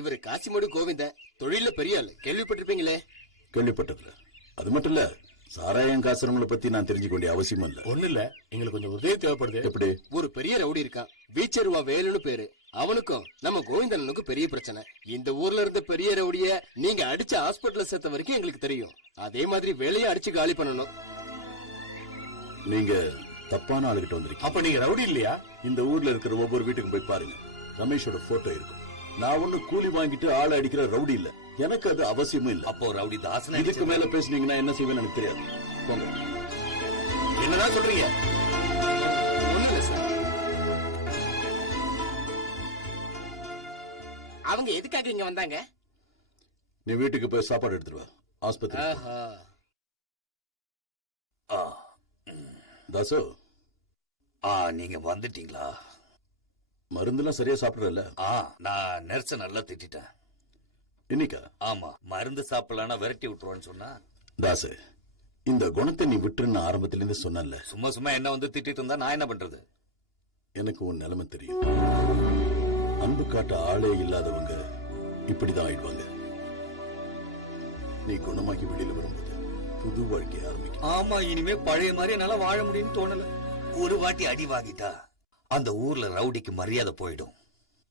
இவரு காசிமடு கோவிந்த தொழில பெரிய ஆளு, கேள்விப்பட்டிருப்பீங்களே? கேள்விப்பட்டதுல. அது மட்டும் இல்ல, சாராயம் காசுறவங்களை பத்தி நான் தெரிஞ்சுக்க வேண்டிய அவசியம் இல்ல. ஒண்ணு இல்ல, எங்களுக்கு கொஞ்சம் உதவி தேவைப்படுது. எப்படி? ஒரு பெரிய ரவுடி இருக்கான், வீச்சருவா வேலுன்னு பேரு. அவனுக்கும் நம்ம கோவிந்தனுக்கும் பெரிய பிரச்சனை. இந்த ஊர்ல இருந்த பெரிய ரவுடிய நீங்க அடிச்சு ஹாஸ்பிட்டல்ல சேர்த்த வரைக்கும் எங்களுக்கு தெரியும். அதே மாதிரி வேலையை அடிச்சு காலி பண்ணணும். நீங்க தப்பான ஆளுகிட்ட வந்திருக்கீங்க. அப்ப நீங்க ரவுடி இல்லையா? இந்த ஊர்ல இருக்கிற ஒவ்வொரு வீட்டுக்கும் போய் பாருங்க, ரமேஷோட போட்டோ இருக்கும். நான் ஒண்ணு கூலி வாங்கிட்டு ஆளை அடிக்கிற ரவுடி இல்ல, எனக்கு அது அவசியமும் இல்ல. அப்போ ரவுடி தாசன். இதுக்கு மேல பேசுனீங்கன்னா என்ன செய்வேன்னு எனக்கு தெரியாது. போங்க. என்னதான் சொல்றீங்க? ஒண்ணும் இல்ல சார். அவங்க எதுக்காக இங்க வந்தாங்க? நீ வீட்டுக்கு போய் சாப்பாடு எடுத்துட்டு வா, ஆஸ்பத்திரி. தாசு, நீங்க வந்துட்டீங்களா? மருந்துலாம் சரியா சாப்பிடுறல? நான் நர்ஸ நல்லா திட்டேன் இன்னைக்கா? ஆமா, மருந்து சாப்பிடலன்னா விரட்டி விட்டுருவான்னு சொன்னா. தாசு, இந்த குணத்தை நீ விட்டுருன்னு ஆரம்பத்துல இருந்து சொன்னல. சும்மா சும்மா என்ன வந்து திட்டிட்டு இருந்தா நான் என்ன பண்றது? எனக்கு உன் நிலைமை தெரியும். அன்பு காட்ட ஆளே இல்லாதவங்க இப்படிதான் ஆயிடுவாங்க. நீ குணமாக்கி வெளியில வரும்போது புது வாழ்க்கைய ஆரம்பிக்கும். ஆமா, இனிமே பழைய மாதிரி என்னால வாழ முடியும்னு தோணல. ஒரு வாட்டி அடி வாங்கிட்டா அந்த ஊர்ல ரவுடிக்கு மரியாதை போயிடும்.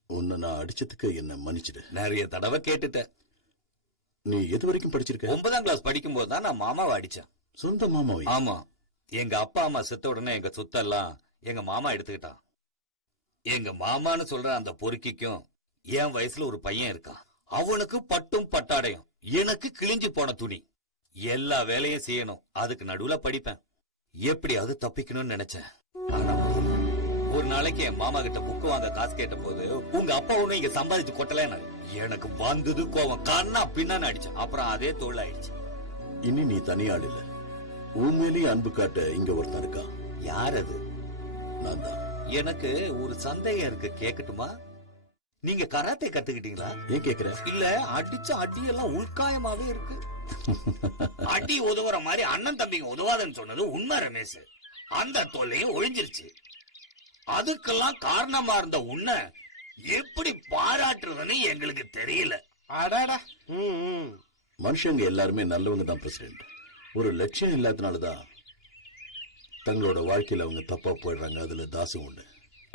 உன்னை நான் அடிச்சதுக்கு என்ன மன்னிச்சிடு. நிறைய தடவை கேட்டுட்டேன். நீ எது வரைக்கும் படிச்சிருக்க? 9ஆம் கிளாஸ் படிக்கும் போது தான் நான் மாமாவை அடிச்சேன். சொந்த மாமாவை? ஆமா, எங்க அப்பா அம்மா செத்த உடனே எங்க சொத்தெல்லாம் எங்க மாமா எடுத்துக்கிட்டான். எங்க மாமான்னு சொல்ற அந்த பொறுக்கிக்கும் என் வயசுல ஒரு பையன் இருக்கான். அவனுக்கு பட்டும் பட்டாடையும், எனக்கு கிழிஞ்சு போன துணி. எல்லா வேலையும் செய்யணும், அதுக்கு நடுவுல படிப்பேன். எப்படியாவது தப்பிக்கணும்னு நினைச்சேன். ஆனா ஒரு நாளைக்கு என் மாமா கிட்ட புக்கு வாங்க காசு கேட்ட போது, உங்க அப்பா ஒண்ணு இங்க சம்பாதிச்சு கொட்டல. எனக்கு வந்தது கோவம், கண்ணா பின்னான்னு அடிச்சேன். அப்புறம் அதே தோல் ஆயிடுச்சு. இனி நீ தனியாள் இல்ல, உண்மையிலேயே அன்பு காட்ட இங்க ஒருத்தன் இருக்கான். யார் அது? நான் தான். எனக்கு ஒரு சந்தேகம் இருக்கு, கேக்கட்டுமா? நீங்க கராத்தே கத்துக்கிட்டீங்களா? ஏன் கேக்குற? இல்ல, அடிச்ச அடி எல்லாம் உள்காயமாவே இருக்கு. அடி உதவுற மாதிரி அண்ணன் தம்பிங்க உதவாதுன்னு சொன்னது உண்மை ரமேஷ். அந்த தொல்லையும் ஒழிஞ்சிருச்சு. அதுக்கெல்லாம் காரணமா இருந்த உன்னை எப்படி பாராட்டுறதுன்னு எங்களுக்கு தெரியல. மனுஷங்க எல்லாருமே நல்லவங்க தான் பிரசிடென்ட். ஒரு லட்சியம் இல்லாதனாலதான் தங்களோட வாழ்க்கையில அவங்க தப்பா போயிடுறாங்க. அதுல தாசம் உண்டு.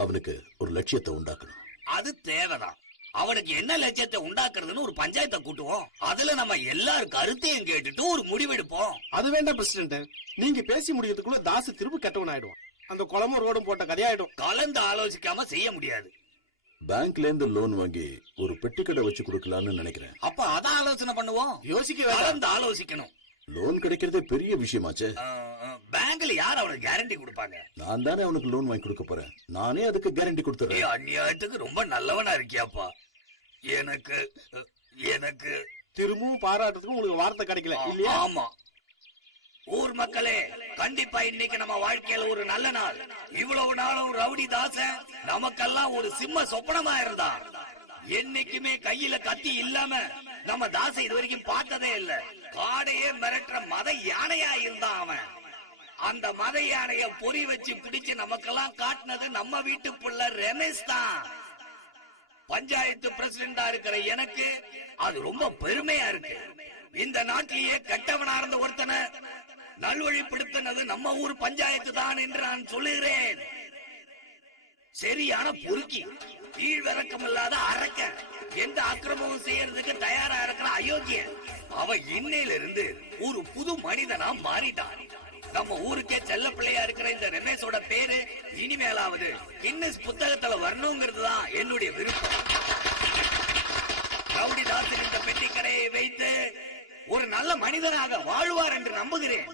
அவனுக்கு ஒரு லட்சியத்தை உண்டாக்கணும். அது தேவைதான். அவனுக்கு என்ன லட்சியத்தை உண்டாக்குறதுன்னு ஒரு பஞ்சாயத்தை கூட்டுவோம். அதுல நம்ம எல்லாரும் கருத்தையும் கேட்டுட்டு ஒரு முடிவெடுப்போம். அது வேண்டாம் பிரசிடென்ட், நீங்க பேசி முடியறதுக்குள்ள தாசு திரும்ப கெட்டவன் ஆயிடுவான். அந்த குளமும் ரோடும் போட்ட கதையாயிடும். கலந்து ஆலோசிக்காம செய்ய முடியாது. பேங்க்ல இருந்து லோன் வாங்கி ஒரு பெட்டி கடை வச்சு கொடுக்கலாம்னு நினைக்கிறேன். அப்ப அதான் ஆலோசனை பண்ணுவோம். யோசிக்க கலந்து ஆலோசிக்கணும். லோன் கிடைக்கிறதே பெரிய விஷயமாச்சே. பேங்க்ல யார் அவனுக்கு கேரண்டி கொடுப்பாங்க? நான் தானே அவனுக்கு லோன் வாங்கி கொடுக்க போறேன். நானே அதுக்கு கேரண்டி கொடுத்துறேன். அநியாயத்துக்கு ரொம்ப நல்லவனா இருக்கியாப்பா. எனக்கு எனக்கு திரும்பவும் பாராட்டுறதுக்கு உங்களுக்கு வார்த்தை கிடைக்கல இல்லையா? ஆமா. ஊர் மக்களே, கண்டிப்பா இன்னைக்கு நம்ம வாழ்க்கையில ஒரு நல்ல நாள். இவ்வளவு நாளும் ரவுடி தாசன் நமக்கெல்லாம் ஒரு சிம்ம சொப்பனமா இருந்தான். என்னைக்குமே கையில கத்தி இல்லாம நம்ம தாசை இது வரைக்கும் பார்த்ததே இல்ல. காடையே மிரட்டுற மத யானையா இருந்தான் அவன். அந்த மத யானைய பொறி வச்சு பிடிச்சு நமக்கெல்லாம் காட்டினது நம்ம வீட்டு புள்ள ரமேஷ் தான். பஞ்சாயத்து பிரசிடண்டா இருக்கிற எனக்கு அது ரொம்ப பெருமையா இருக்கு. இந்த நாட்டிலேயே கெட்டவனா இருந்த ஒருத்தனை நல்வழிப்படுத்தினது நம்ம ஊர் பஞ்சாயத்து தான் என்று நான் சொல்லுகிறேன். சரியான பொறுக்கி, கீழ்விறக்கம் இல்லாத அரக்க, எந்த அக்கிரமமும் செய்யறதுக்கு தயாரா இருக்கிற அயோக்கியன். அவன் இன்னையில இருந்து ஒரு புது மனிதனா மாறிட்டான். நம்ம ஊருக்கே செல்ல பிள்ளையா இருக்கிற இந்த ரமேஷோட பேரு இனிமேலாவது கின்னஸ் புத்தகத்துல வரணுங்கிறது தான் என்னுடைய விருப்பம். ரவுடி தாசன் இந்த பெட்டி கடையை வைத்து ஒரு நல்ல மனிதனாக வாழ்வார் என்று நம்புகிறேன்.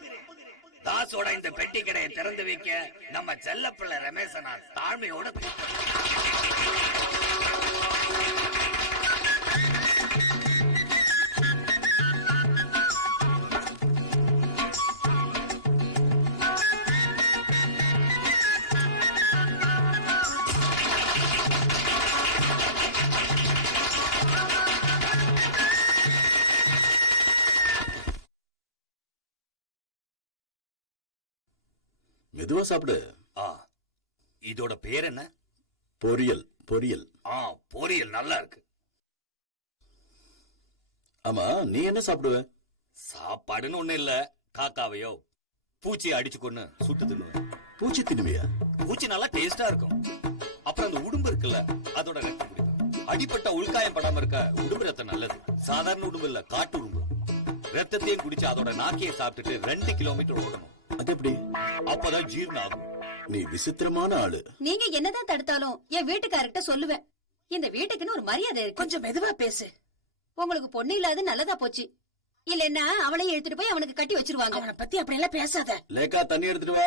தாசோட இந்த பெட்டி கடையை திறந்து வைக்க நம்ம செல்ல பிள்ளை ரமேஷனா தாழ்மையோட மெதுவா சாப்பிடு. இதோட பேர் என்ன? பொரியல். பொரியல். பொரியல் நல்லா இருக்கு. ஆமா, நீ என்ன சாப்பிடுவ? சாப்பாடுன்னு ஒண்ணு இல்ல, காக்காவையோ பூச்சியை அடிச்சு கொன்னு சுட்டு தின்னுவேன். பூச்சி தின்னுவியா? பூச்சி நல்லா டேஸ்டா இருக்கும். அப்புறம் அந்த உடும்பு இருக்குல்ல, அதோட ரத்தம் குடிப்பேன். அடிப்பட்ட உள்காயம் படாம இருக்க உடும்பு ரத்தம் நல்லது. சாதாரண உடும்பு இல்ல, காட்டு உடும்பு. ரத்தத்தையும் குடிச்சு அதோட நாக்கையை சாப்பிட்டுட்டு 2 கிலோமீட்டர் ஓடணும். அது எப்படி? அப்பதான் ஜீரணம் ஆகும். நீ விசித்திரமான ஆளு. நீங்க என்னதான் தடுத்தாலும் என் வீட்டுக்காரர்கிட்ட சொல்லுவேன். இந்த வீட்டுக்குன்னு ஒரு மரியாதை இருக்கு. கொஞ்சம் மெதுவா பேசு. உங்களுக்கு பொண்ணு இல்லாத நல்லதா போச்சு. இல்லன்னா அவளையும் எடுத்துட்டு போய் அவனுக்கு கட்டி வச்சிருவாங்க. அவனை பத்தி அப்படி எல்லாம் பேசாத. லேக்கா, தண்ணி எடுத்துட்டு வா.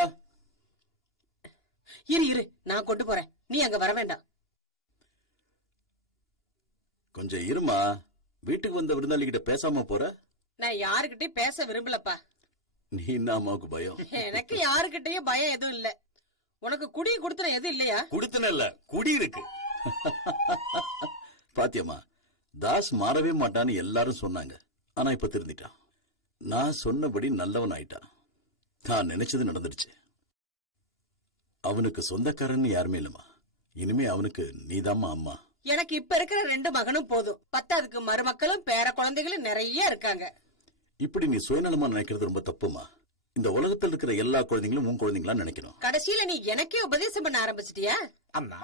இரு நான் கொண்டு போறேன், நீ அங்க வர வேண்டாம். கொஞ்சம் இருமா. வீட்டுக்கு வந்த விருந்தாளி கிட்ட பேசாம போற? நான் யாருகிட்டயும் பேச விரும்பலப்பா. நீ என்ன அம்மாவுக்கு பயம்? எனக்கு யாருகிட்டயும் பயம் எதுவும் இல்ல. உனக்கு குடி குடுத்தன எதுவும் இல்லையா? குடுத்தன இல்ல, குடி இருக்கு. பாத்தியம்மா, தாஸ் மாறவே மாட்டான்னு எல்லாரும் சொன்னாங்க. ஆனா இப்ப திருந்திட்டான். நான் சொன்னபடி நல்லவன் ஆயிட்டான். நான் நினைச்சது நடந்துருச்சு. அவனுக்கு சொந்தக்காரன்னு யாருமே இல்லம்மா. இனிமே அவனுக்கு நீதாம்மா அம்மா. எனக்கு இப்ப இருக்கிற 2 மகனும் போதும். பத்தாவதுக்கு மருமக்களும் பேர குழந்தைகளும் நிறைய இருக்காங்க. இப்படி நீ சுயநலமா நினைக்கிறது ரொம்ப தப்புமா. இந்த உலகத்தில் இருக்கிற எல்லா குழந்தைங்களும் உன் குழந்தைங்களா நினைக்கணும். கடைசியில நீ எனக்கே உபதேசம் பண்ண ஆரம்பிச்சிட்டியா? அம்மா,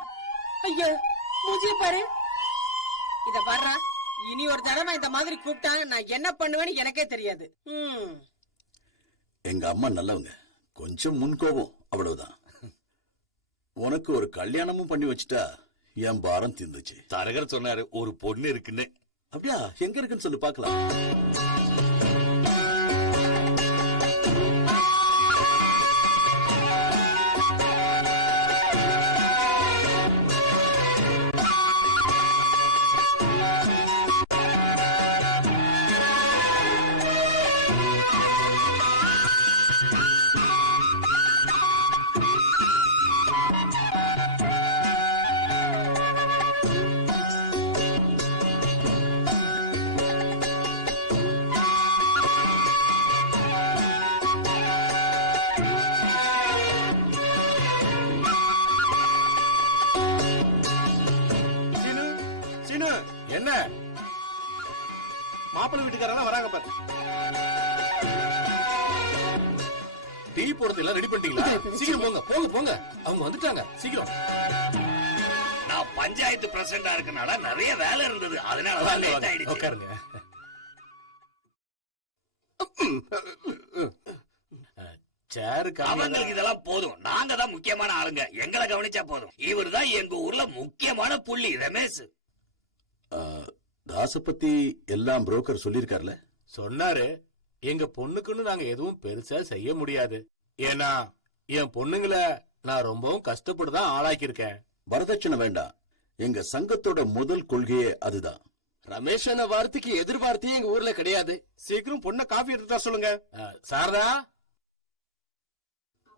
ஐயோ, மூஞ்சி பாரு. இத பாருடா, இனி ஒரு தடவை இந்த மாதிரி கூப்பிட்டா நான் என்ன பண்ணுவேன்னு எனக்கே தெரியாது. எங்க அம்மா நல்லவங்க. கொஞ்சம் முன்கோபம், அவ்வளவுதான். உனக்கு ஒரு கல்யாணமும் பண்ணி வச்சுட்டா என் பாரம் தீர்ந்துச்சு. தரகர் சொன்னாரு ஒரு பொண்ணு இருக்குன்னு. அப்படியா? எங்க இருக்குன்னு சொல்லு பாக்கலாம். என்ன மாப்பிள்ளை வீட்டுக்காரங்க வராங்க பாரு. டீ போடுறது எல்லாம் ரெடி பண்ணிட்டீங்களா? சீக்கிரம் போங்க போங்க போங்க, அவங்க வந்துட்டாங்க, சீக்கிரம். நான் பஞ்சாயத்து பிரசிடண்டா இருக்கனால நிறைய வேலை இருந்தது, அதனால லேட் ஆயிடுச்சு. உட்காருங்க. அவங்களுக்கு இதெல்லாம் போதும், நாங்க தான் முக்கியமான ஆளுங்க, எங்களை கவனிச்சா போதும். இவர் தான் எங்க ஊர்ல முக்கியமான புள்ளி, ரமேஷ். தாச பத்தி எல்லாம் புரோக்கர் சொல்லிருக்காருல? சொன்னாரு. எங்க பொண்ணுக்குன்னு நாங்க எதுவும் பெருசா செய்ய முடியாது. ஏன்னா என் பொண்ணுங்களை நான் ரொம்பவும் கஷ்டப்பட்டுதான் ஆளாக்கி இருக்கேன். வரதட்சணை வேண்டாம். எங்க சங்கத்தோட முதல் கொள்கையே அதுதான். ரமேஷ் அண்ணா வார்த்தைக்கு எதிர்பார்த்தையே எங்க ஊர்ல கிடையாது. சீக்கிரம் பொண்ண காஃபி எடுத்துட்டா சொல்லுங்க. சாரதா,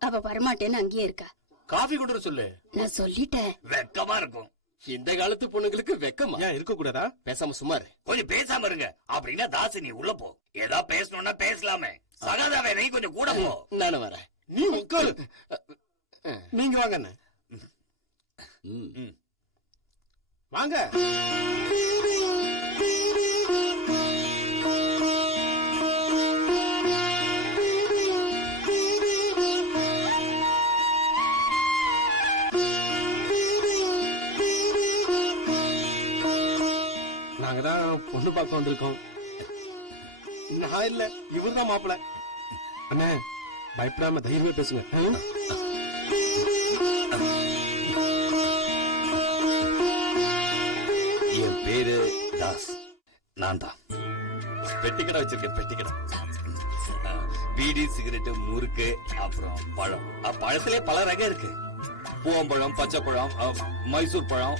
அவ வரமாட்டேன்னு அங்கேயே இருக்கா. காஃபி கொண்டு வர சொல்லு. நான் சொல்லிட்டேன். வெக்கமா இருக்கும். இந்த காலத்து பொண்ணுங்களுக்கு வெக்கமா? ஏன் இருக்க கூடாதா? பேசாம சுமாரு. கொஞ்சம் பேசாம இருங்க. அப்படின்னா தாசு நீ உள்ள போ. ஏதா பேசணும்னா பேசலாமே. சகாதாவே நீ கொஞ்சம் கூட போ. நானும் வரேன். நீ உட்காரு. நீங்க வாங்க அண்ணா. வாங்க. நாங்கதான் பொண்ணு பார்க்க வந்திருக்கோம். நான் இல்ல, இவர்தான் மாப்பிள்ள. அண்ணே, பயப்படாம தைரியமா பேசுங்க. என் பேரு தாஸ். நான் தான் பெட்டிக்கடை வச்சிருக்கேன். பெட்டிக்கடை, பீடி, சிகரெட்டு, முறுக்கு, அப்புறம் பழம். பழத்திலே பல ரகம் இருக்கு. பூவம்பழம், பச்சை பழம், மைசூர் பழம்,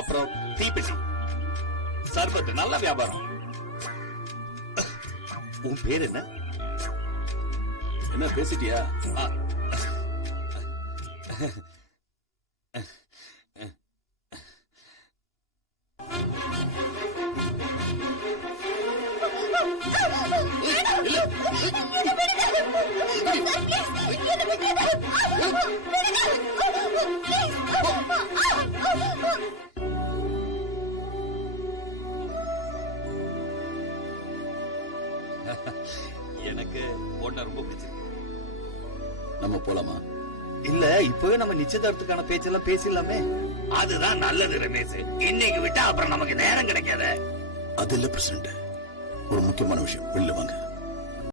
அப்புறம் தீப்பெட்டி, சர்பத்து. நல்ல வியாபாரம். உன் பேர் என்ன? என்ன பேசிட்டியா? எனக்கு பொண்ண ரொம்ப பிடிச்சிருக்கு. நம்ம போலாமா? இல்ல இப்பவே நம்ம நிச்சயதார்த்தத்துக்கான பேச்செல்லாம் பேசிடலாமே. அதுதான் நல்லது ரமேஷ். இன்னைக்கு விட்டா அப்புறம் நமக்கு நேரம் கிடைக்காத. அது இல்ல பிரசிடண்ட், ஒரு முக்கியமான விஷயம். வெளில வாங்க.